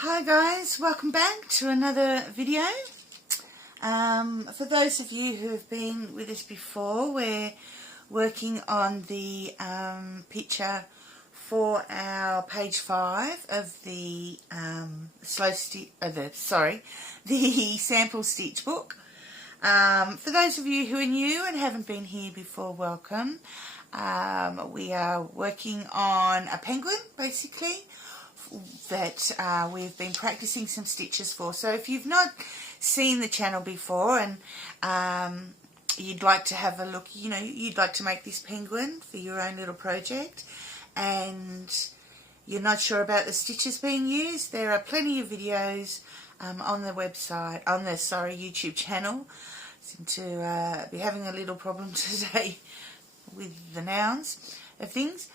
Hi guys, welcome back to another video. For those of you who have been with us before, we're working on the picture for our page 5 of the the sample stitch book. For those of you who are new and haven't been here before, welcome. We are working on a penguin, basically, that we've been practicing some stitches for. So if you've not seen the channel before and you'd like to have a look, you'd like to make this penguin for your own little project and you're not sure about the stitches being used, there are plenty of videos on the website, on the YouTube channel. Seem to be having a little problem today with the nouns of things.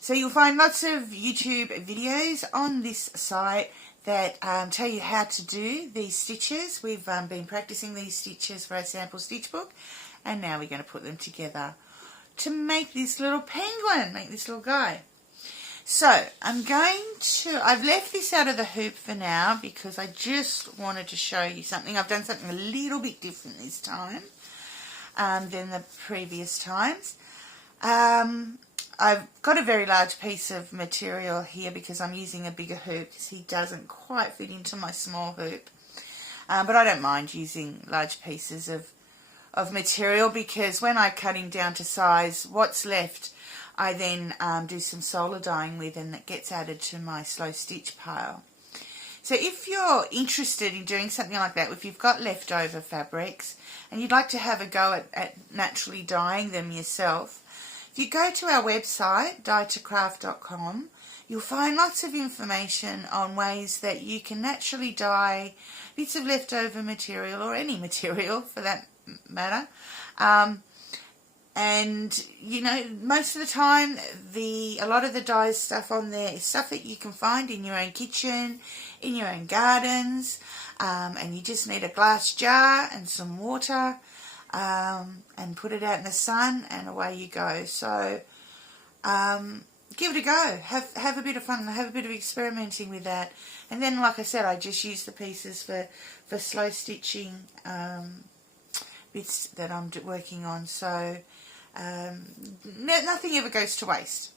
So you'll find lots of YouTube videos on this site that tell you how to do these stitches. We've been practicing these stitches for our sample stitch book, and now we're going to put them together to make this little penguin, make this little guy. So I've left this out of the hoop for now because I just wanted to show you something. I've done something a little bit different this time than the previous times. I've got a very large piece of material here because I'm using a bigger hoop because he doesn't quite fit into my small hoop. But I don't mind using large pieces of material because when I cut him down to size, what's left I then do some solar dyeing with, and it gets added to my slow stitch pile. So if you're interested in doing something like that, if you've got leftover fabrics and you'd like to have a go at naturally dyeing them yourself, if you go to our website, dye2craft.com, you'll find lots of information on ways that you can naturally dye bits of leftover material, or any material for that matter. And most of the time, a lot of the dye stuff on there is stuff that you can find in your own kitchen, in your own gardens, and you just need a glass jar and some water. And put it out in the sun, and away you go. So give it a go. Have a bit of fun. Have a bit of experimenting with that. And then, like I said, I just use the pieces for slow stitching bits that I'm working on. So nothing ever goes to waste,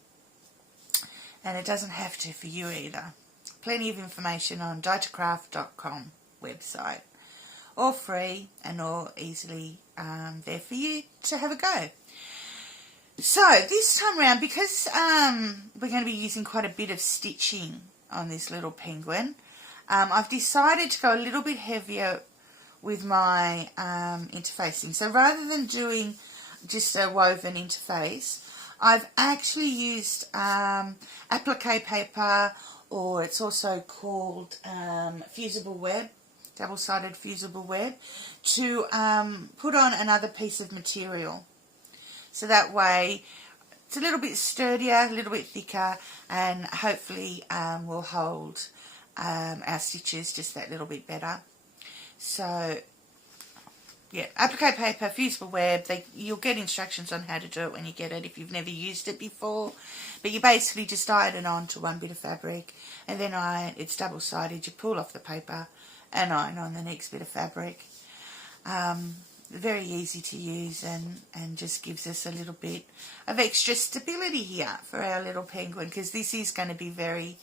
and it doesn't have to for you either. Plenty of information on dye2craft.com website, all free and all easily there for you to have a go. So this time around, because we're going to be using quite a bit of stitching on this little penguin, I've decided to go a little bit heavier with my interfacing. So rather than doing just a woven interface, I've actually used applique paper, or it's also called fusible web, double-sided fusible web, to put on another piece of material. So that way it's a little bit sturdier, a little bit thicker, and hopefully will hold our stitches just that little bit better. So yeah, applique paper, fusible web, you'll get instructions on how to do it when you get it if you've never used it before. But you basically just iron it on to one bit of fabric, and then it's double-sided. You pull off the paper and iron on the next bit of fabric. Very easy to use, and just gives us a little bit of extra stability here for our little penguin, because this is going to be very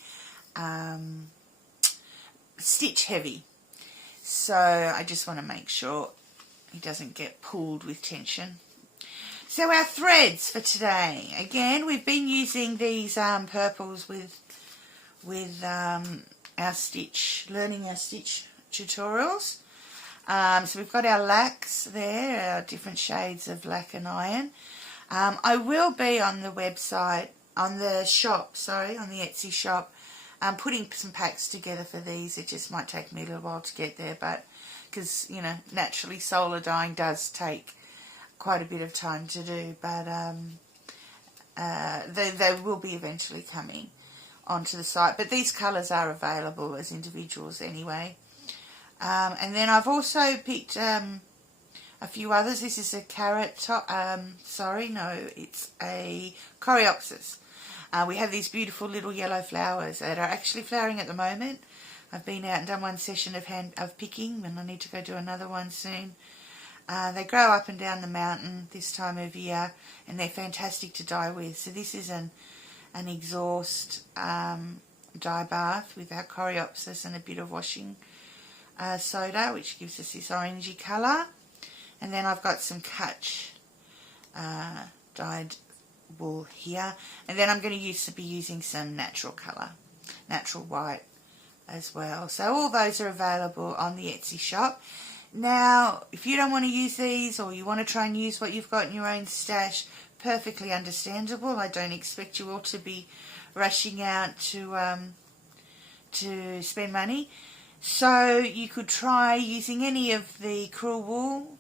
stitch heavy. So I just want to make sure he doesn't get pulled with tension. So our threads for today, again, we've been using these purples with our stitch, learning our stitch tutorials. So we've got our lacks there, our different shades of lac and iron. I will be on the website, on the Etsy shop, putting some packs together for these. It just might take me a little while to get there, but because naturally solar dyeing does take quite a bit of time to do, but they will be eventually coming onto the site. But these colours are available as individuals anyway. And then I've also picked a few others. This is a carrot top. It's a coreopsis. We have these beautiful little yellow flowers that are actually flowering at the moment. I've been out and done one session of picking, and I need to go do another one soon. They grow up and down the mountain this time of year, and they're fantastic to dye with. So this is an exhaust dye bath with our coreopsis and a bit of washing soda, which gives us this orangey colour. And then I've got some Kutch dyed wool here, and then I'm going to be using some natural colour, natural white as well. So all those are available on the Etsy shop. Now, if you don't want to use these, or you want to try and use what you've got in your own stash, perfectly understandable. I don't expect you all to be rushing out to spend money. So you could try using any of the crewel wool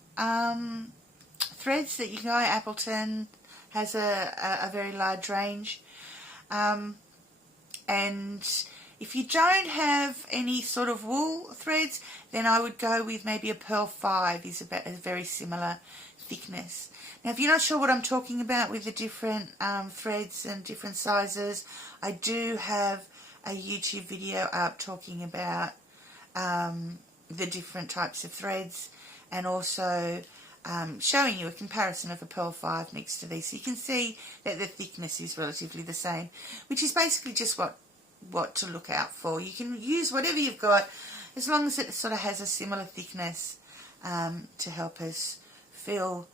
threads that you can buy. Appleton has a very large range. And if you don't have any sort of wool threads, then I would go with maybe a Pearl 5, is about a very similar thickness. Now, if you're not sure what I'm talking about with the different threads and different sizes, I do have a YouTube video up talking about the different types of threads, and also showing you a comparison of a Pearl 5 next to these. So you can see that the thickness is relatively the same, which is basically just what to look out for. You can use whatever you've got, as long as it sort of has a similar thickness to help us fill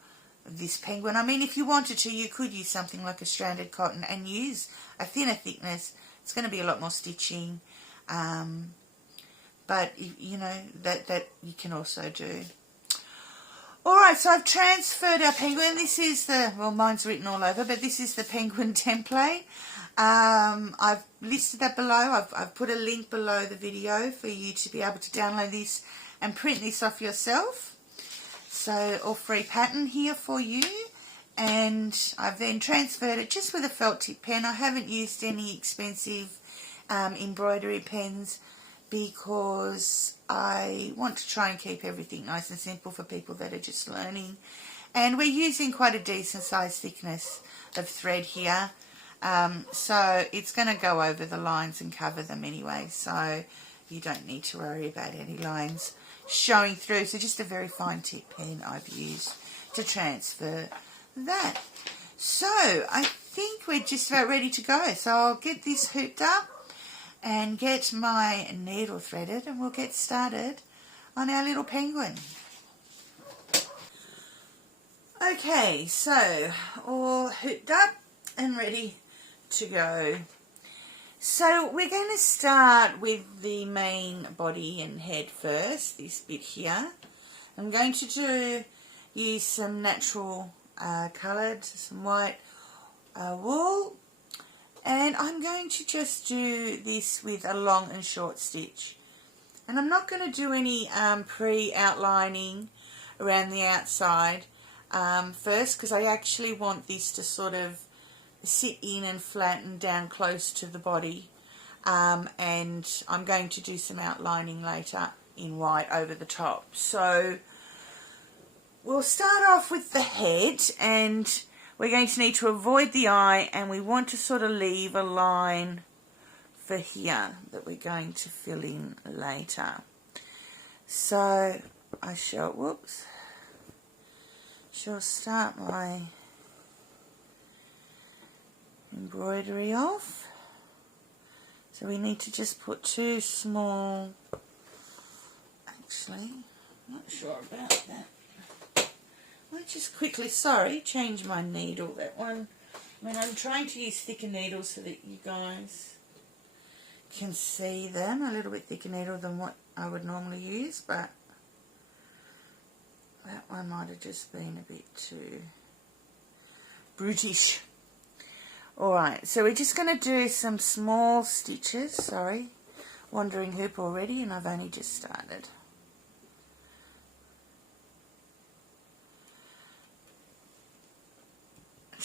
this penguin. I mean, if you wanted to, you could use something like a stranded cotton and use a thinner thickness. It's going to be a lot more stitching, but you know that you can also do. Alright, so I've transferred our penguin. This is well, mine's written all over, but this is the penguin template. I've listed that below. I've put a link below the video for you to be able to download this and print this off yourself. So, all free pattern here for you. And I've then transferred it just with a felt tip pen. I haven't used any expensive embroidery pens, because I want to try and keep everything nice and simple for people that are just learning. And we're using quite a decent size thickness of thread here, so it's going to go over the lines and cover them anyway, so you don't need to worry about any lines showing through. So just a very fine tip pen I've used to transfer that. So I think we're just about ready to go, so I'll get this hooped up and get my needle threaded, and we'll get started on our little penguin. Okay, so all hooped up and ready to go. So we're going to start with the main body and head first, this bit here. I'm going to use some natural coloured, some white wool. And I'm going to just do this with a long and short stitch. And I'm not going to do any pre-outlining around the outside first, because I actually want this to sort of sit in and flatten down close to the body. And I'm going to do some outlining later in white over the top. So we'll start off with the head, and we're going to need to avoid the eye, and we want to sort of leave a line for here that we're going to fill in later. So I shall start my embroidery off. So we need to just put two small, actually, I'm not sure about that. I just quickly, change my needle, that one. I mean, I'm trying to use thicker needles so that you guys can see them. A little bit thicker needle than what I would normally use, but that one might have just been a bit too brutish. Alright, so we're just going to do some small stitches. Wandering hoop already, and I've only just started.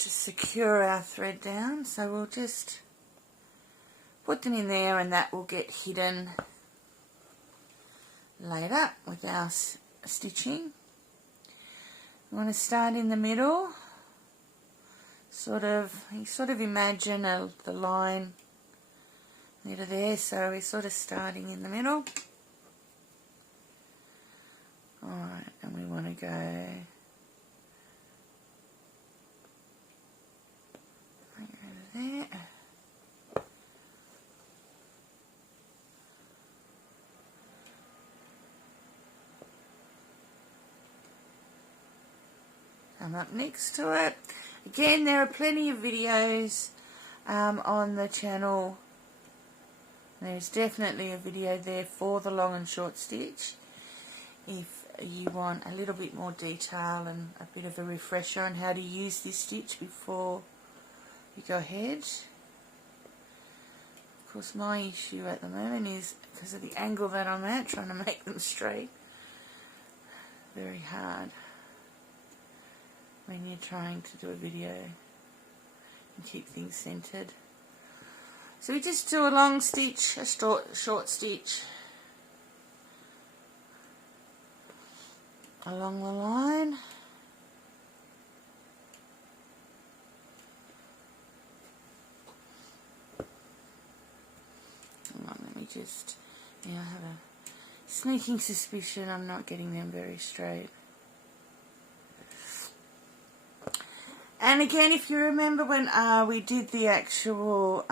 To secure our thread down, so we'll just put them in there, and that will get hidden later with our stitching. We want to start in the middle, you sort of imagine the line near there, so we're sort of starting in the middle. Alright, and we want to go right over there. Come up next to it. Again, there are plenty of videos on the channel. There's definitely a video there for the long and short stitch if you want a little bit more detail and a bit of a refresher on how to use this stitch before you go ahead. Of course, my issue at the moment is because of the angle that I'm at, trying to make them straight. Very hard when you're trying to do a video and keep things centered. So we just do a long stitch, a short stitch along the line. Hang on, let me just, I have a sneaking suspicion I'm not getting them very straight. And again, if you remember when we did the actual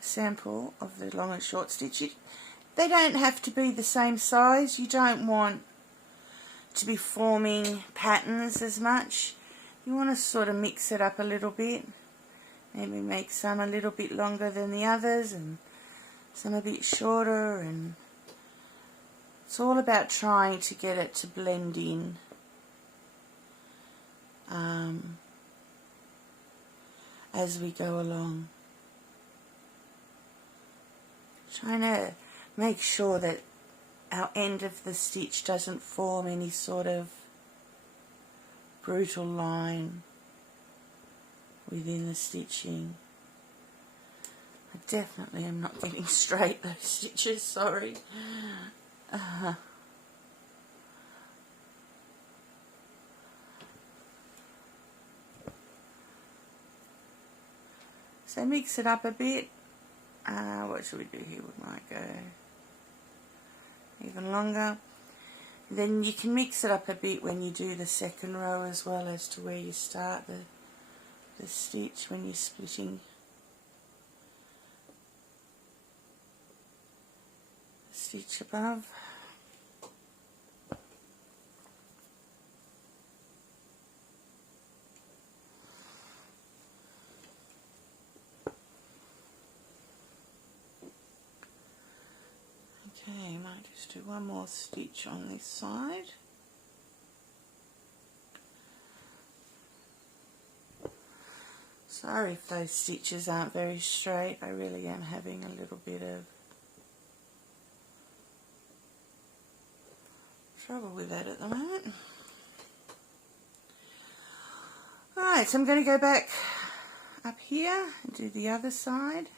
sample of the long and short stitch, they don't have to be the same size. You don't want to be forming patterns as much. You want to sort of mix it up a little bit. Maybe make some a little bit longer than the others and some a bit shorter, and it's all about trying to get it to blend in. As we go along, trying to make sure that our end of the stitch doesn't form any sort of brutal line within the stitching. I definitely am not getting straight those stitches, sorry. So mix it up a bit. What should we do here? We might go even longer. Then you can mix it up a bit when you do the second row as well, as to where you start the stitch when you're splitting the stitch above. Okay, I might just do one more stitch on this side. Sorry if those stitches aren't very straight. I really am having a little bit of trouble with that at the moment. Alright, so I'm going to go back up here and do the other side.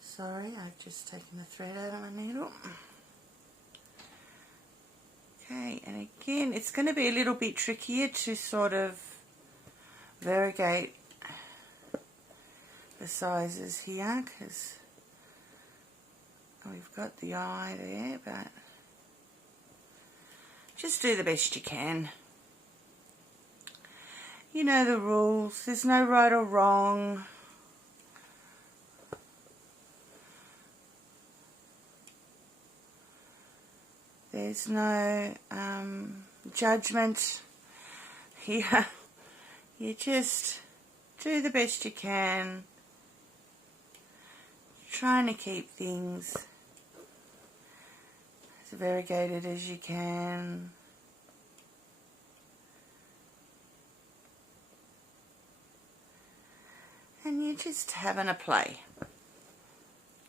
Sorry, I've just taken the thread out of my needle. Okay, and again, it's going to be a little bit trickier to sort of variegate the sizes here, because we've got the eye there, but just do the best you can. You know the rules, there's no right or wrong. There's no judgment here. You just do the best you can, trying to keep things as variegated as you can. And you're just having a play.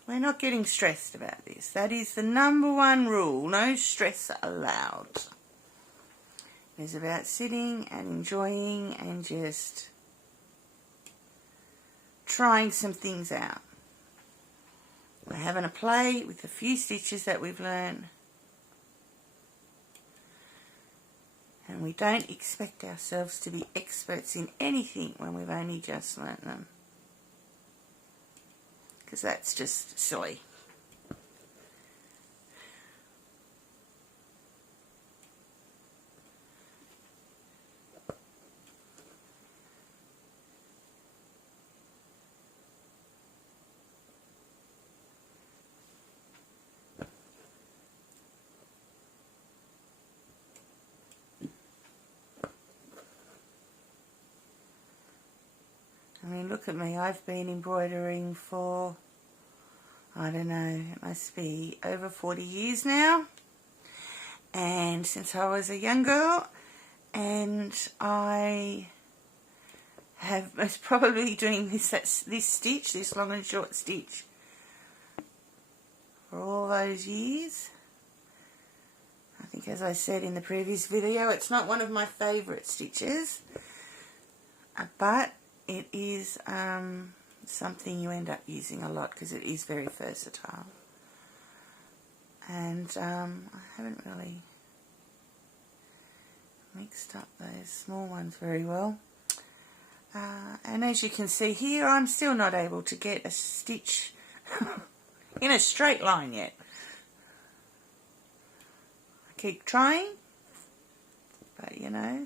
We're not getting stressed about this. That is the #1 rule. No stress allowed. is about sitting and enjoying and just trying some things out. We're having a play with a few stitches that we've learned, and we don't expect ourselves to be experts in anything when we've only just learnt them, because that's just silly. I mean, look at me, I've been embroidering for, I don't know, it must be over 40 years now, and since I was a young girl, and I was probably doing this stitch, this long and short stitch, for all those years. I think, as I said in the previous video, it's not one of my favourite stitches, but it is something you end up using a lot because it is very versatile. And I haven't really mixed up those small ones very well. And as you can see here, I'm still not able to get a stitch in a straight line yet. I keep trying, but you know,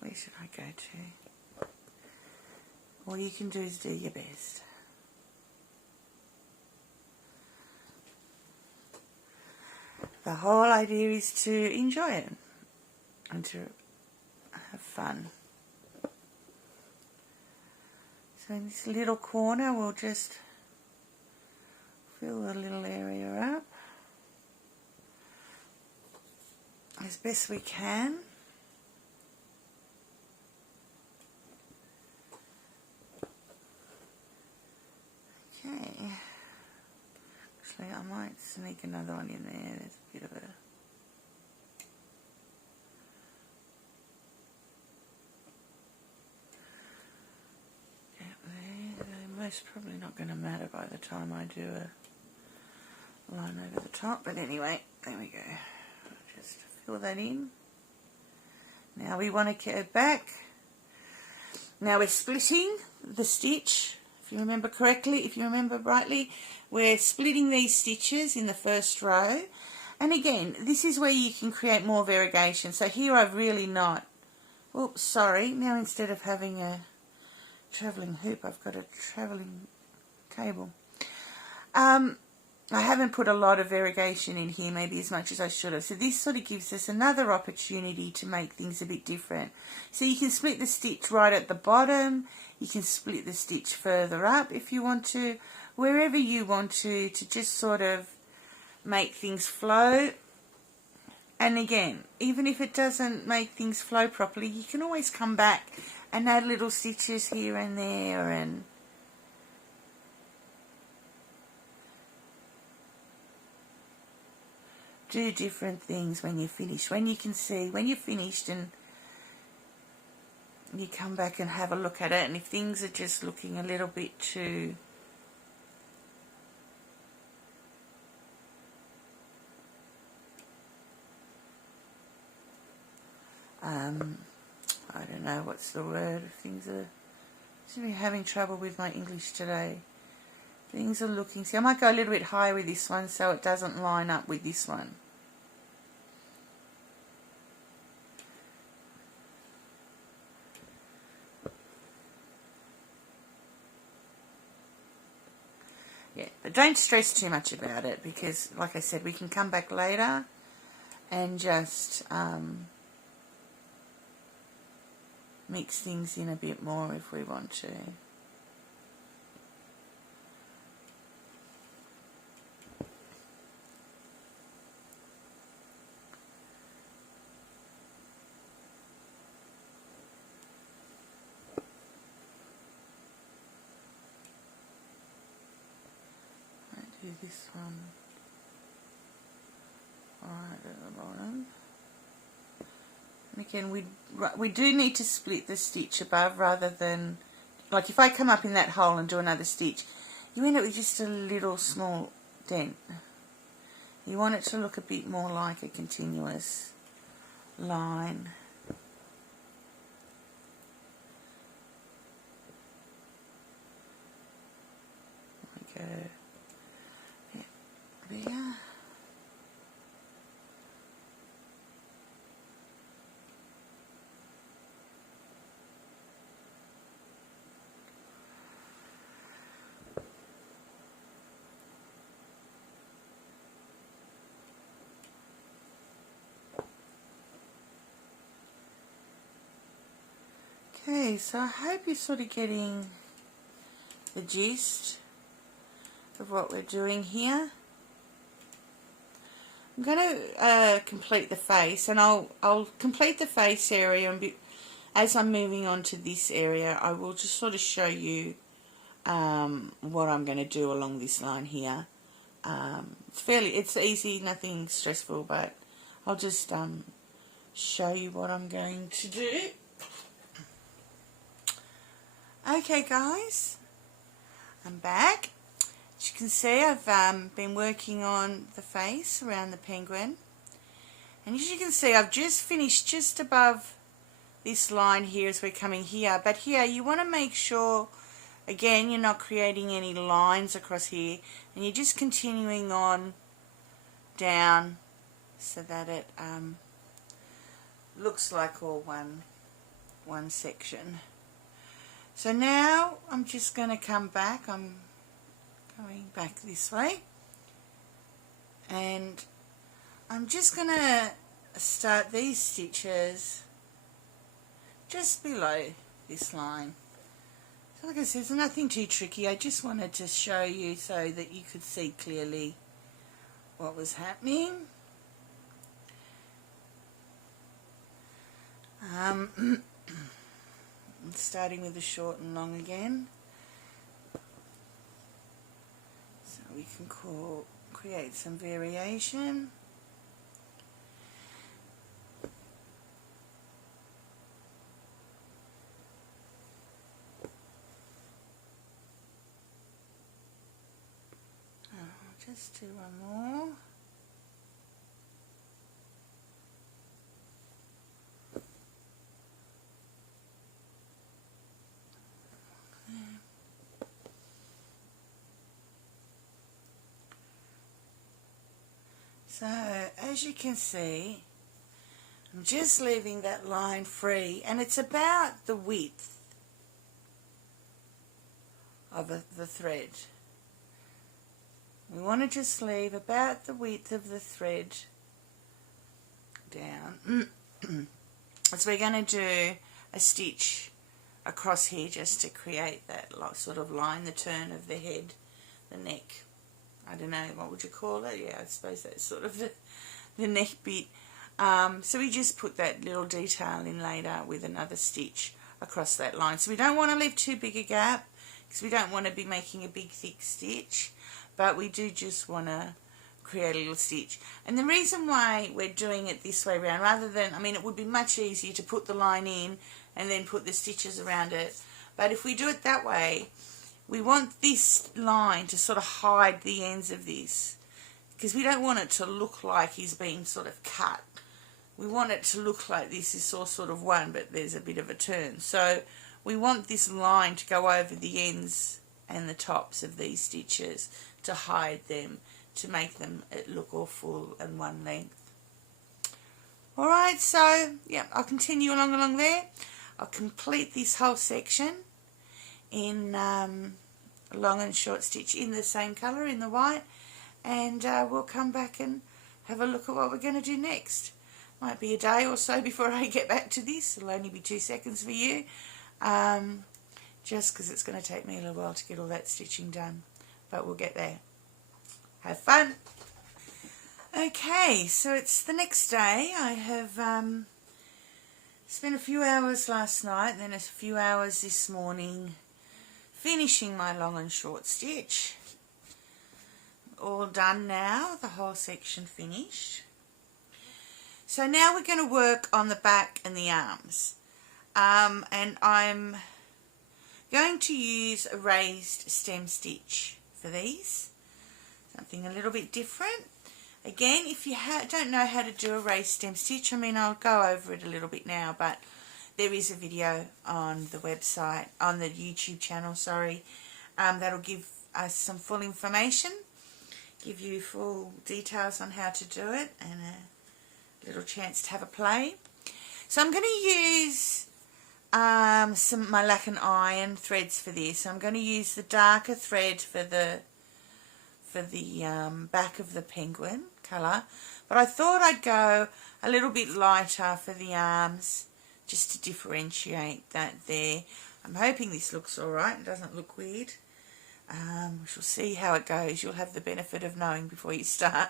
where should I go to? All you can do is do your best. The whole idea is to enjoy it and to have fun. So in this little corner, we'll just fill the little area up as best we can. Okay, actually I might sneak another one in there. There's a bit of a gap there. They're most probably not going to matter by the time I do a line over the top, but anyway, there we go. Just fill that in. Now we want to go back. Now we're splitting the stitch. If you remember correctly, if you remember rightly, we're splitting these stitches in the first row. And again, this is where you can create more variegation. So here I've really not, oops, sorry, now instead of having a travelling hoop, I've got a travelling cable. I haven't put a lot of variegation in here, maybe as much as I should have. So this sort of gives us another opportunity to make things a bit different. So you can split the stitch right at the bottom. You can split the stitch further up if you want to. Wherever you want to just sort of make things flow. And again, even if it doesn't make things flow properly, you can always come back and add little stitches here and there and do different things when you finish. When you can see, when you're finished and you come back and have a look at it, and if things are just looking a little bit too I don't know what's the word, things are, I seem to be having trouble with my English today. Things are looking, see I might go a little bit higher with this one so it doesn't line up with this one. Yeah, but don't stress too much about it because, like I said, we can come back later and just mix things in a bit more if we want to. Do this one right at the bottom. again, we do need to split the stitch above rather than, like if I come up in that hole and do another stitch, you end up with just a little small dent. You want it to look a bit more like a continuous line. There we go. Yeah, there. Okay, so I hope you're sort of getting the gist of what we're doing here. I'm going to complete the face, and I'll complete the face area, and as I'm moving on to this area, I will just sort of show you what I'm going to do along this line here. It's easy, nothing stressful, but I'll just show you what I'm going to do. Okay guys, I'm back. As you can see, I've been working on the face around the penguin, and as you can see, I've just finished just above this line here as we're coming here, but here you want to make sure again you're not creating any lines across here, and you're just continuing on down so that it looks like all one section. So now I'm just going to come back. I'm going back this way, and I'm just going to start these stitches just below this line. So like I said, there's nothing too tricky. I just wanted to show you so that you could see clearly what was happening. Starting with the short and long again, so we can create some variation. I'll just do one more. So, as you can see, I'm just leaving that line free, and it's about the width of the thread. We want to just leave about the width of the thread down. So we're going to do a stitch across here just to create that sort of line, the turn of the head, the neck. I don't know, what would you call it? Yeah, I suppose that's sort of the neck bit. So we just put that little detail in later with another stitch across that line. So we don't want to leave too big a gap, because we don't want to be making a big thick stitch, but we do just want to create a little stitch. And the reason why we're doing it this way around, rather than, I mean, it would be much easier to put the line in and then put the stitches around it, but if we do it that way, we want this line to sort of hide the ends of this, because we don't want it to look like he's been sort of cut. We want it to look like this is all sort of one, but there's a bit of a turn. So we want this line to go over the ends and the tops of these stitches to hide them, to make them look all full and one length. Alright, so yeah, I'll continue along there. I'll complete this whole section in long and short stitch in the same colour, in the white, and we'll come back and have a look at what we're going to do next. Might be a day or so before I get back to this. It'll only be 2 seconds for you, just because it's going to take me a little while to get all that stitching done, but we'll get there. Have fun! Okay, so it's the next day. I have spent a few hours last night and then a few hours this morning finishing my long and short stitch. All done now, the whole section finished. So now we're going to work on the back and the arms. And I'm going to use a raised stem stitch for these. Something a little bit different. Again, if you don't know how to do a raised stem stitch, I mean, I'll go over it a little bit now, but there is a video on the website, on the YouTube channel, sorry, that'll give us some full information, give you full details on how to do it, and a little chance to have a play. So I'm going to use my lac and iron threads for this. I'm going to use the darker thread for the back of the penguin colour, but I thought I'd go a little bit lighter for the arms just to differentiate that there. I'm hoping this looks alright, it doesn't look weird. We shall see how it goes. You'll have the benefit of knowing before you start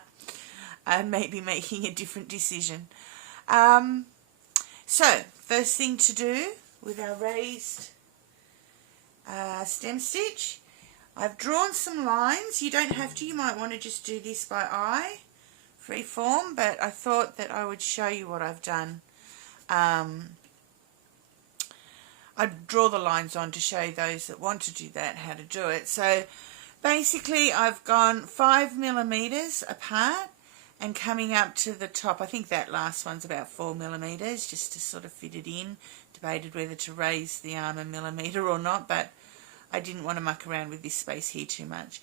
and maybe making a different decision. So first thing to do with our raised stem stitch, I've drawn some lines. You don't have to, you might want to just do this by eye, free form, but I thought that I would show you what I've done. I draw the lines on to show those that want to do that how to do it. So basically I've gone 5 millimeters apart and coming up to the top. I think that last one's about 4 millimeters, just to sort of fit it in. Debated whether to raise the arm a millimeter or not, but I didn't want to muck around with this space here too much.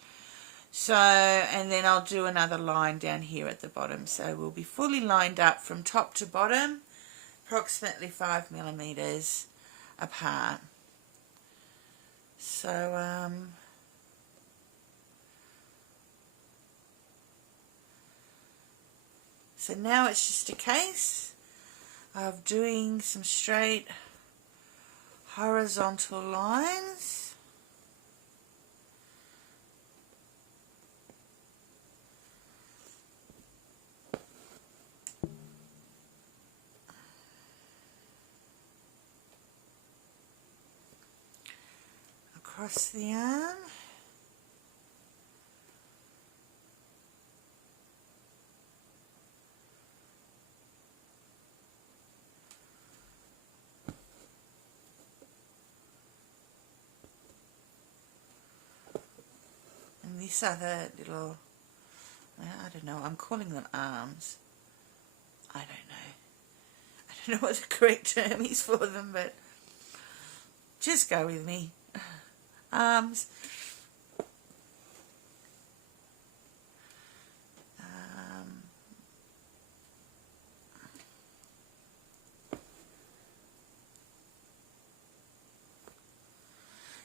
So, and then I'll do another line down here at the bottom. So we'll be fully lined up from top to bottom, approximately 5 millimeters apart. So, so now it's just a case of doing some straight horizontal lines. Across the arm. And these other little, I don't know, I'm calling them arms. I don't know what the correct term is for them, but just go with me. Arms.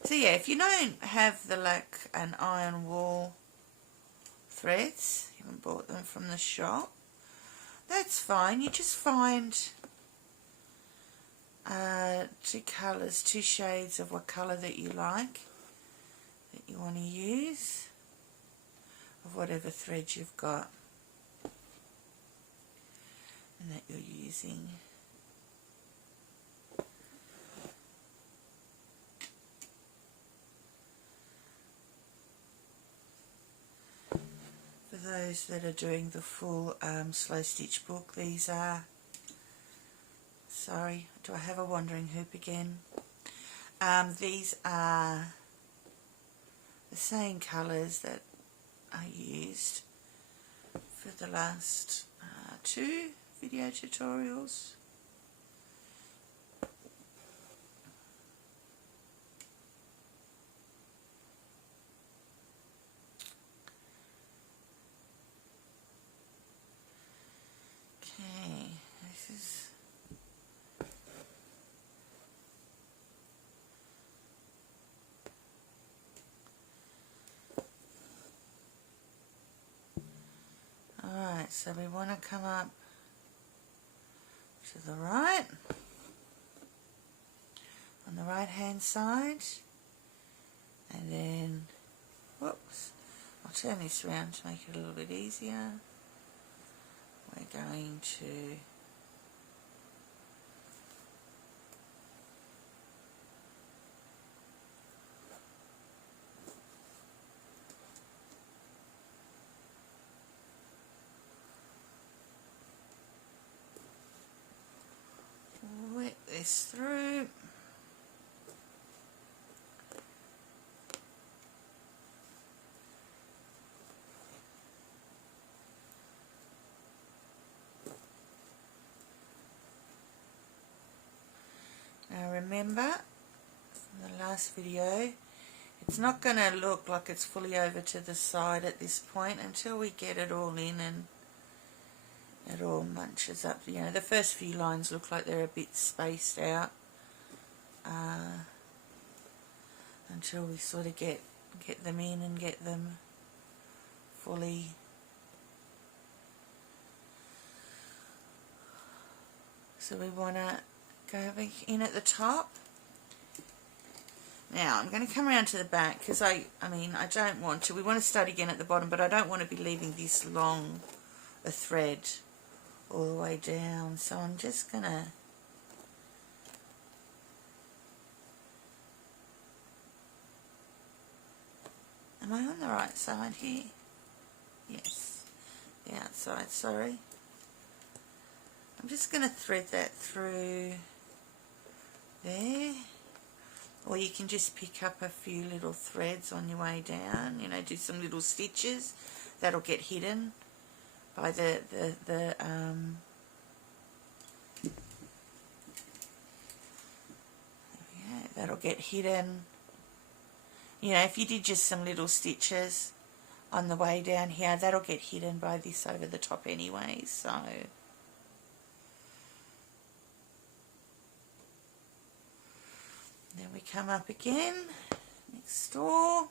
So yeah, if you don't have the lac and iron wool threads, you haven't bought them from the shop, that's fine. You just find two colours, two shades of what colour that you like, that you want to use, of whatever thread you've got and that you're using. For those that are doing the full slow stitch book, these are, sorry, do I have a wandering hoop again? These are the same colours that I used for the last 2 video tutorials. Okay, this is alright, so we want to come up to the right, on the right hand side, and then, whoops, I'll turn this around to make it a little bit easier. We're going to this through. Now remember, from the last video, it's not going to look like it's fully over to the side at this point until we get it all in and it all munches up. You know, the first few lines look like they're a bit spaced out until we sort of get them in and get them fully. So we want to go in at the top. Now I'm going to come around to the back because I don't want to. We want to start again at the bottom, but I don't want to be leaving this long a thread all the way down. So I'm just going to am I on the right side here? Yes, the outside, sorry. I'm just going to thread that through there, or you can just pick up a few little threads on your way down, you know, do some little stitches. That'll get hidden by that'll get hidden. You know, if you did just some little stitches on the way down here, that'll get hidden by this over the top anyway, so then we come up again, next door.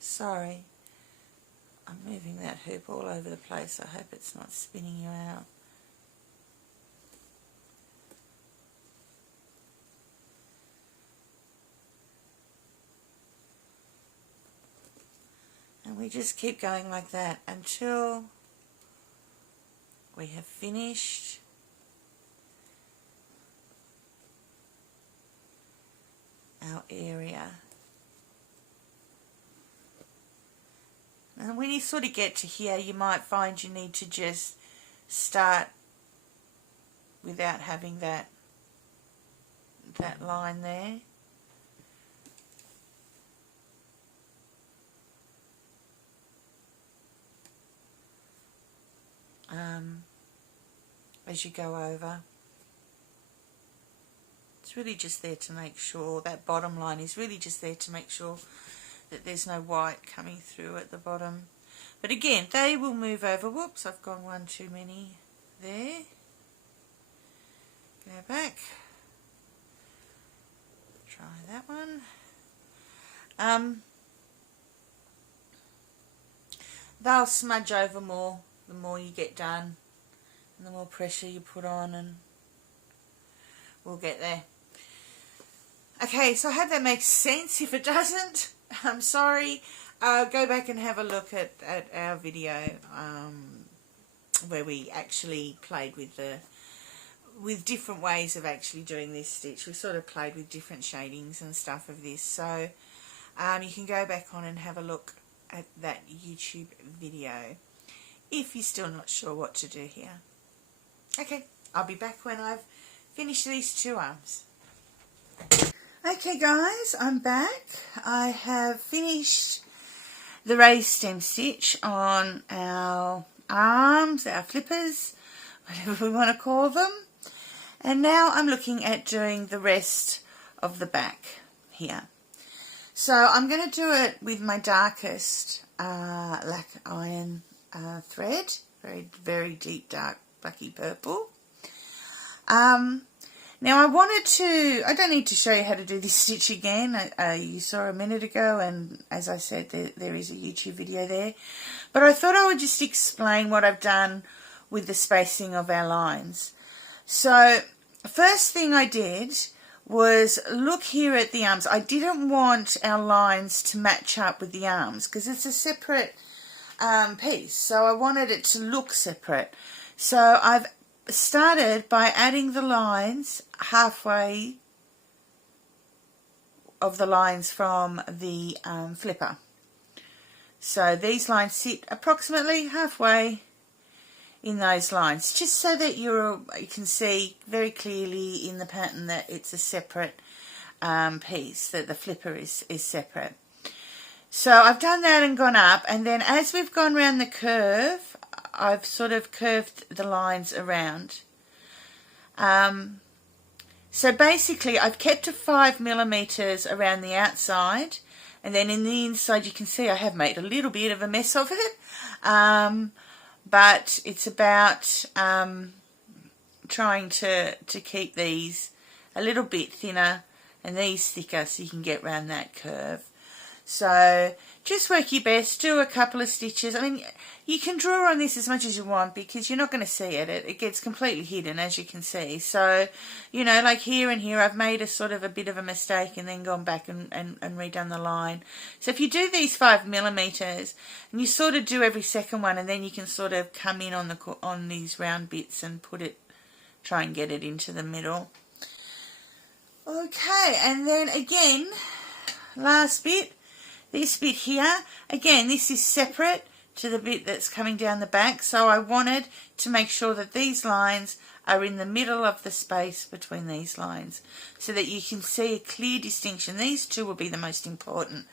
Sorry, I'm moving that hoop all over the place. I hope it's not spinning you out. And we just keep going like that until we have finished our area. And when you sort of get to here, you might find you need to just start without having that line there. As you go over. It's really just there to make sure, that bottom line is really just there to make sure that there's no white coming through at the bottom. But again, they will move over. Whoops, I've gone one too many there. Go back. Try that one. They'll smudge over more the more you get done and the more pressure you put on, and we'll get there. Okay, so I hope that makes sense. If it doesn't, I'm sorry. Go back and have a look at our video where we actually played with different ways of actually doing this stitch. We sort of played with different shadings and stuff of this. So you can go back on and have a look at that YouTube video if you're still not sure what to do here. Okay, I'll be back when I've finished these two arms. Okay guys, I'm back. I have finished the raised stem stitch on our arms, our flippers, whatever we want to call them. And now I'm looking at doing the rest of the back here. So I'm going to do it with my darkest lac iron thread, very deep dark blacky purple. Now I don't need to show you how to do this stitch again. You saw a minute ago, and as I said, there is a YouTube video there. But I thought I would just explain what I've done with the spacing of our lines. So first thing I did was look here at the arms. I didn't want our lines to match up with the arms because it's a separate piece, so I wanted it to look separate. So I've started by adding the lines halfway of the lines from the flipper. So these lines sit approximately halfway in those lines, just so that you can see very clearly in the pattern that it's a separate piece, that the flipper is separate. So I've done that and gone up, and then as we've gone around the curve, I've sort of curved the lines around. So basically I've kept a 5mm around the outside, and then in the inside you can see I have made a little bit of a mess of it, but it's about trying to keep these a little bit thinner and these thicker so you can get around that curve. So just work your best, do a couple of stitches. I mean, you can draw on this as much as you want because you're not going to see it. It gets completely hidden, as you can see. So, you know, like here and here, I've made a sort of a bit of a mistake and then gone back and redone the line. So if you do these 5mm and you sort of do every second one, and then you can sort of come in on these round bits and try and get it into the middle. Okay, and then again, last bit. This bit here, again, this is separate to the bit that's coming down the back, so I wanted to make sure that these lines are in the middle of the space between these lines so that you can see a clear distinction. These two will be the most important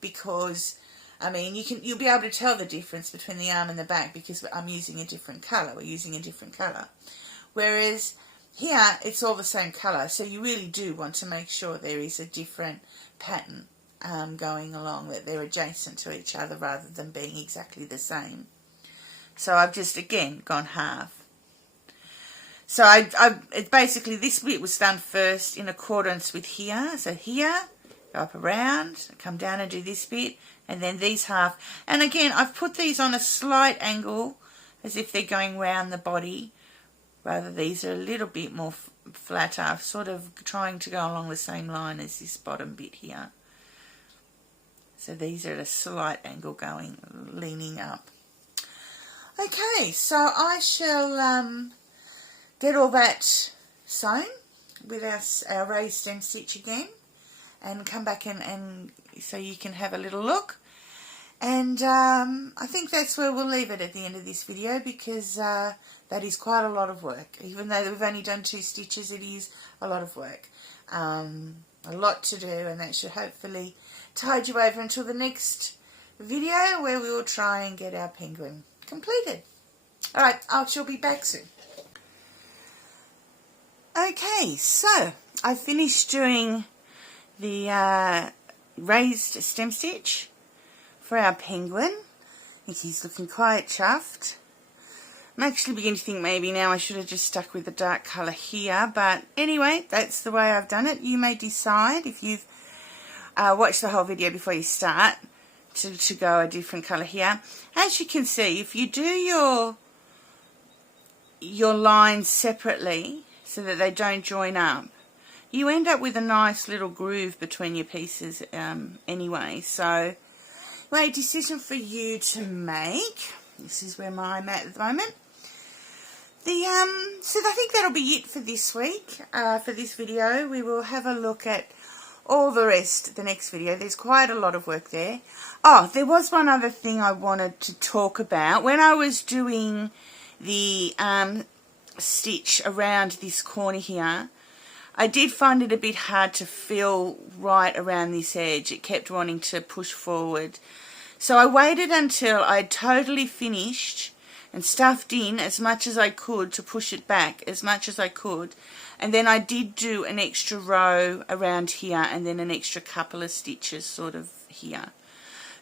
because, I mean, you'll be able to tell the difference between the arm and the back because I'm using a different colour. We're using a different colour. Whereas here, it's all the same colour, so you really do want to make sure there is a different pattern going along, that they're adjacent to each other rather than being exactly the same. So I've just again gone half. So it basically, this bit was done first in accordance with here. So here, go up around, come down and do this bit, and then these half. And again, I've put these on a slight angle as if they're going round the body. Rather, these are a little bit more flatter, sort of trying to go along the same line as this bottom bit here. So these are at a slight angle leaning up. Okay, so I shall get all that sewn with our raised stem stitch again and come back and so you can have a little look. And I think that's where we'll leave it at the end of this video because that is quite a lot of work. Even though we've only done 2 stitches, it is a lot of work. A lot to do, and that should hopefully tide you over until the next video where we will try and get our penguin completed. Alright, I shall be back soon. Okay, so I finished doing the raised stem stitch for our penguin. I think he's looking quite chuffed. I'm actually beginning to think maybe now I should have just stuck with the dark colour here, but anyway, that's the way I've done it. You may decide if you've watched the whole video before you start to go a different colour here. As you can see, if you do your lines separately so that they don't join up, you end up with a nice little groove between your pieces anyway. So, great decision for you to make. This is where I'm at the moment. So I think that'll be it for this week, for this video. We will have a look at all the rest the next video. There's quite a lot of work there. Oh, there was one other thing I wanted to talk about. When I was doing the stitch around this corner here, I did find it a bit hard to feel right around this edge. It kept wanting to push forward. So I waited until I'd totally finished and stuffed in as much as I could to push it back as much as I could. And then I did do an extra row around here and then an extra couple of stitches sort of here.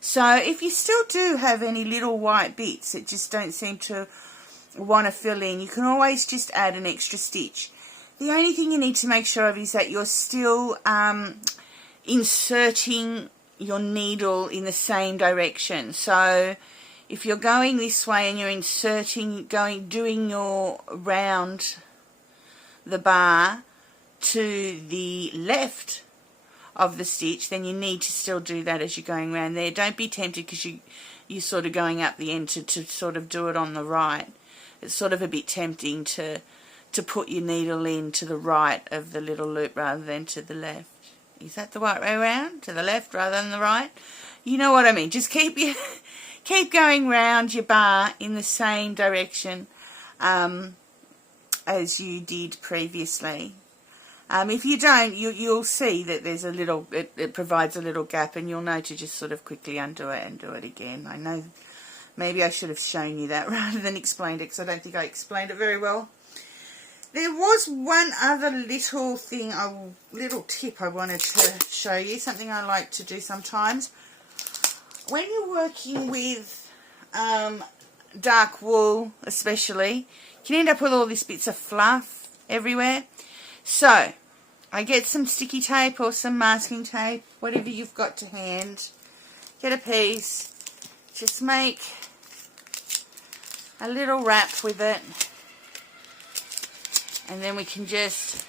So if you still do have any little white bits that just don't seem to want to fill in, you can always just add an extra stitch. The only thing you need to make sure of is that you're still inserting your needle in the same direction. So if you're going this way and you're inserting, doing your round the bar to the left of the stitch, then you need to still do that as you're going around there. Don't be tempted because you're sort of going up the end to sort of do it on the right. It's sort of a bit tempting to put your needle in to the right of the little loop rather than to the left. Is that the right way around? To the left rather than the right? You know what I mean. Just keep going round your bar in the same direction as you did previously. If you don't, you'll see that there's a little, it provides a little gap, and you'll know to just sort of quickly undo it and do it again. I know maybe I should have shown you that rather than explained it, because I don't think I explained it very well. There was one other little thing, little tip I wanted to show you, something I like to do sometimes. When you're working with dark wool especially, you can end up with all these bits of fluff everywhere. So, I get some sticky tape or some masking tape, whatever you've got to hand. Get a piece, just make a little wrap with it, and then we can just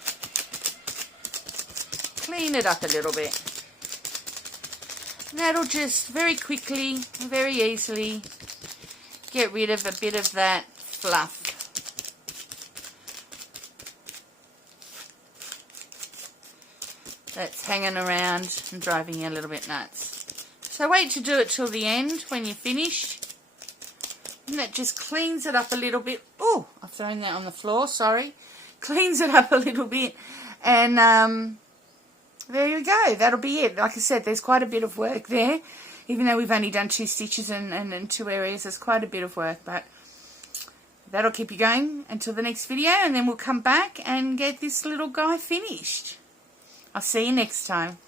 clean it up a little bit. And that'll just very quickly, very easily get rid of a bit of that fluff. That's hanging around and driving you a little bit nuts. So wait to do it till the end when you're finished. And that just cleans it up a little bit. Oh, I've thrown that on the floor, sorry. Cleans it up a little bit. And there you go. That'll be it. Like I said, there's quite a bit of work there. Even though we've only done 2 stitches and 2 areas, there's quite a bit of work. But that'll keep you going until the next video. And then we'll come back and get this little guy finished. I'll see you next time.